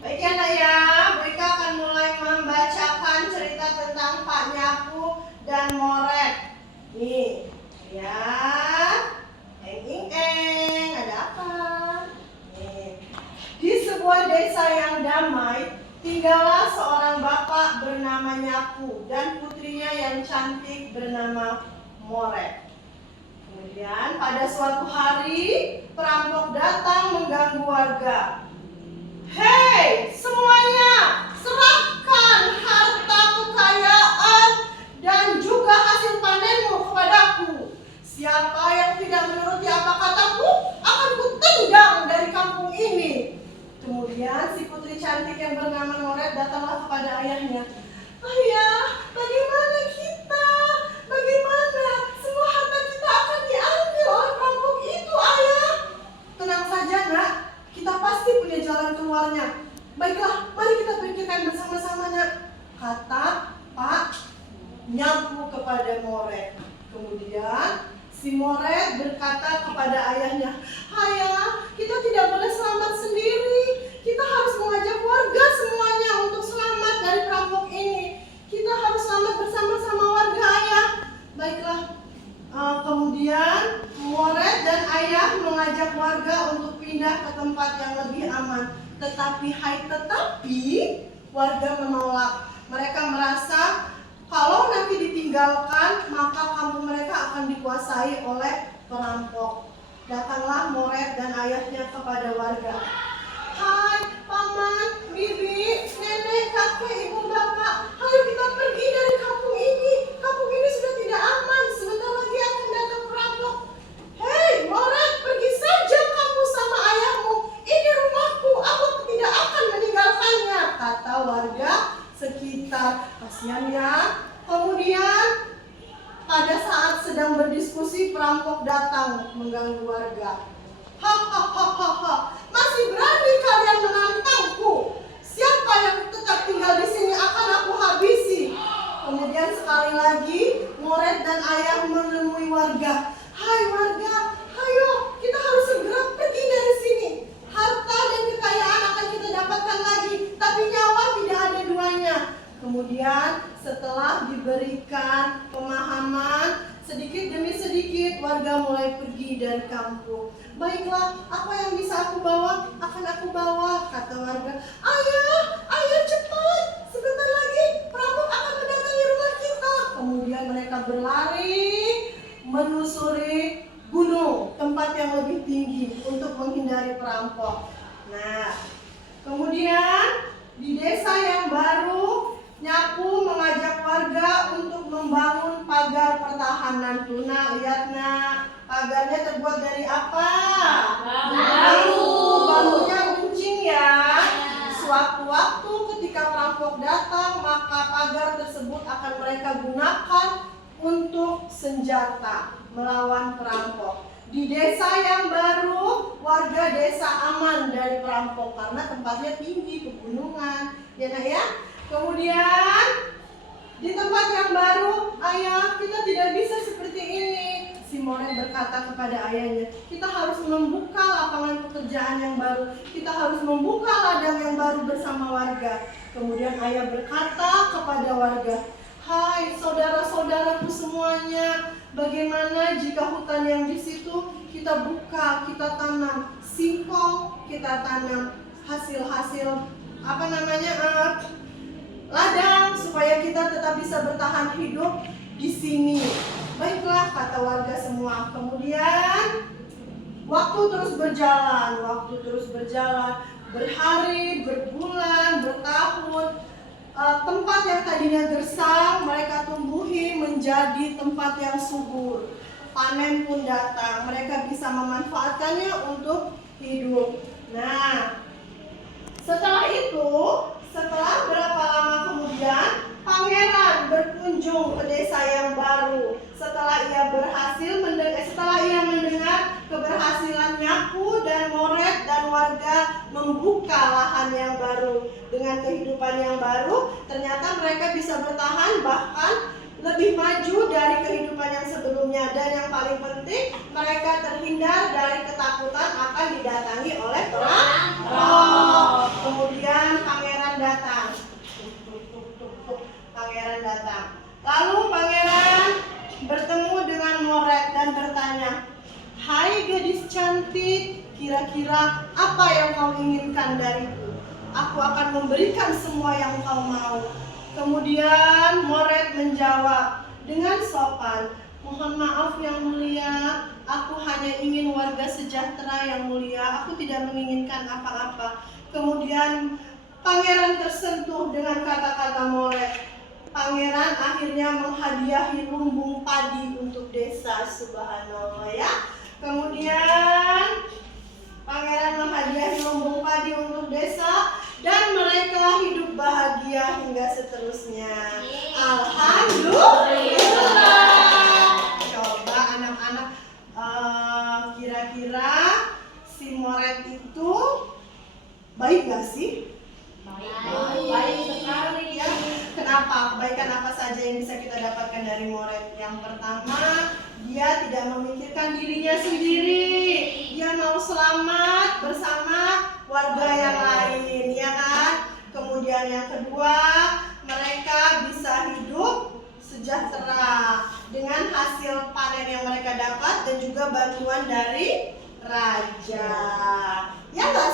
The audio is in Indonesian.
Baik ya nak ya, Bu Ika akan mulai membacakan cerita tentang Pak Nyapu dan Moret. Nih, ya. Ada apa? Nih. Di sebuah desa yang damai, tinggallah seorang bapak bernama Nyapu dan putrinya yang cantik bernama Moret. Kemudian pada suatu hari, perampok datang mengganggu warga. Hei semuanya, serahkan harta kekayaan dan juga hasil panenmu kepadaku. Siapa yang tidak menuruti apa kataku akan kutendang dari kampung ini. Kemudian si putri cantik yang bernama Moret datanglah kepada ayahnya. Ayah, bagaimana kita? Bagaimana? Semua harta kita akan diambil oleh perampok itu, ayah. Tenang saja nak, kita pasti punya jalan keluarnya. Baiklah, mari kita pikirkan bersama-sama nak, kata Pak Nyapu kepada Moret. Kemudian si Moret berkata kepada ayahnya, ayah, kita tidak boleh selamat sendiri. Kita harus mengajak warga semuanya untuk selamat dari perampok ini. Kita harus selamat bersama-sama warga, ayah. Baiklah, kemudian Moret dan ayah mengajak warga untuk pindah ke tempat yang lebih aman. Tetapi warga menolak. Mereka merasa kalau nanti ditinggalkan, maka kampung mereka akan dikuasai oleh perampok. Datanglah Moret dan ayahnya kepada warga. Hai, paman, bibi, nenek, kakek, ibu, bapak, ayo kita pergi dari kampung ini. Kampung ini sudah tidak aman. Sebentar lagi akan datang perampok. Hei, Moret, pergi saja kamu sama ayahmu. Ini rumahku, aku tidak akan meninggalkannya, kata warga sekitar. Kasihan ya. Kemudian pada saat sedang berdiskusi, perampok datang mengganggu warga. Hahaha, masih berani kalian menantangku? Siapa yang tetap tinggal di sini akan aku habisi. Kemudian sekali lagi Moret dan ayah menemui warga. Hai warga, ayo kita harus segera pergi dari sini. Harta dan kekayaan akan kita dapatkan lagi, tapi nyawa tidak ada duanya. Kemudian setelah diberikan pemahaman, sedikit demi sedikit warga mulai pergi dari kampung. Baiklah, apa yang bisa aku bawa, akan aku bawa, kata warga. Ayah cepat, sebentar lagi perampok akan mendatangi rumah kita. Kemudian mereka berlari menusuri gunung, tempat yang lebih tinggi untuk menghindari perampok. Nah, kemudian di desa yang baru, Nyapu mengajak warga untuk membangun pagar pertahanan. Tuna, lihat nak, pagarnya terbuat dari apa? Bambu. Bambunya runcing ya. Sewaktu-waktu ketika perampok datang, maka pagar tersebut akan mereka gunakan untuk senjata melawan perampok. Di desa yang baru, warga desa aman dari perampok karena tempatnya tinggi, pegunungan, ya nak ya. Kemudian di tempat yang baru, ayah, kita tidak bisa seperti ini. Si Moret berkata kepada ayahnya, kita harus membuka lapangan pekerjaan yang baru. Kita harus membuka ladang yang baru bersama warga. Kemudian ayah berkata kepada warga, hai saudara-saudaraku semuanya, bagaimana jika hutan yang di situ kita buka, kita tanam singkong, kita tanam hasil-hasil ladang supaya kita tetap bisa bertahan hidup di sini. Baiklah, kata warga semua. Kemudian waktu terus berjalan, berhari, berbulan, bertahun. Tempat yang tadinya gersang, mereka tumbuhi menjadi tempat yang subur. Panen pun datang, mereka bisa memanfaatkannya untuk hidup. Nah, setelah berapa lama kemudian, pangeran berkunjung ke desa yang baru. Setelah ia mendengar keberhasilan Nyapu dan Moret dan warga membuka lahan yang baru. Dengan kehidupan yang baru, ternyata mereka bisa bertahan bahkan lebih maju dari kehidupan yang sebelumnya. Dan yang paling penting, mereka terhindar dari ketakutan akan didatangi oleh perampok. Kemudian datang. Lalu pangeran bertemu dengan Moret dan bertanya, "Hai gadis cantik, kira-kira apa yang kau inginkan dariku? Aku akan memberikan semua yang kau mau." Kemudian Moret menjawab dengan sopan, "Mohon maaf yang mulia, aku hanya ingin warga sejahtera yang mulia, aku tidak menginginkan apa-apa." Kemudian pangeran tersentuh dengan kata-kata Moret. Pangeran akhirnya menghadiahi lumbung padi untuk desa, subhanallah ya. Kemudian pangeran menghadiahi lumbung padi untuk desa dan mereka hidup bahagia hingga seterusnya. Alhamdulillah. Coba anak-anak, kira-kira si Moret itu baik gak sih? Baik sekali ya. Kenapa? Kebaikan apa saja yang bisa kita dapatkan dari Moret? Yang pertama, dia tidak memikirkan dirinya sendiri. Dia mau selamat bersama warga yang lain, ya kan? Kemudian yang kedua, mereka bisa hidup sejahtera dengan hasil panen yang mereka dapat dan juga bantuan dari raja. Ya nggak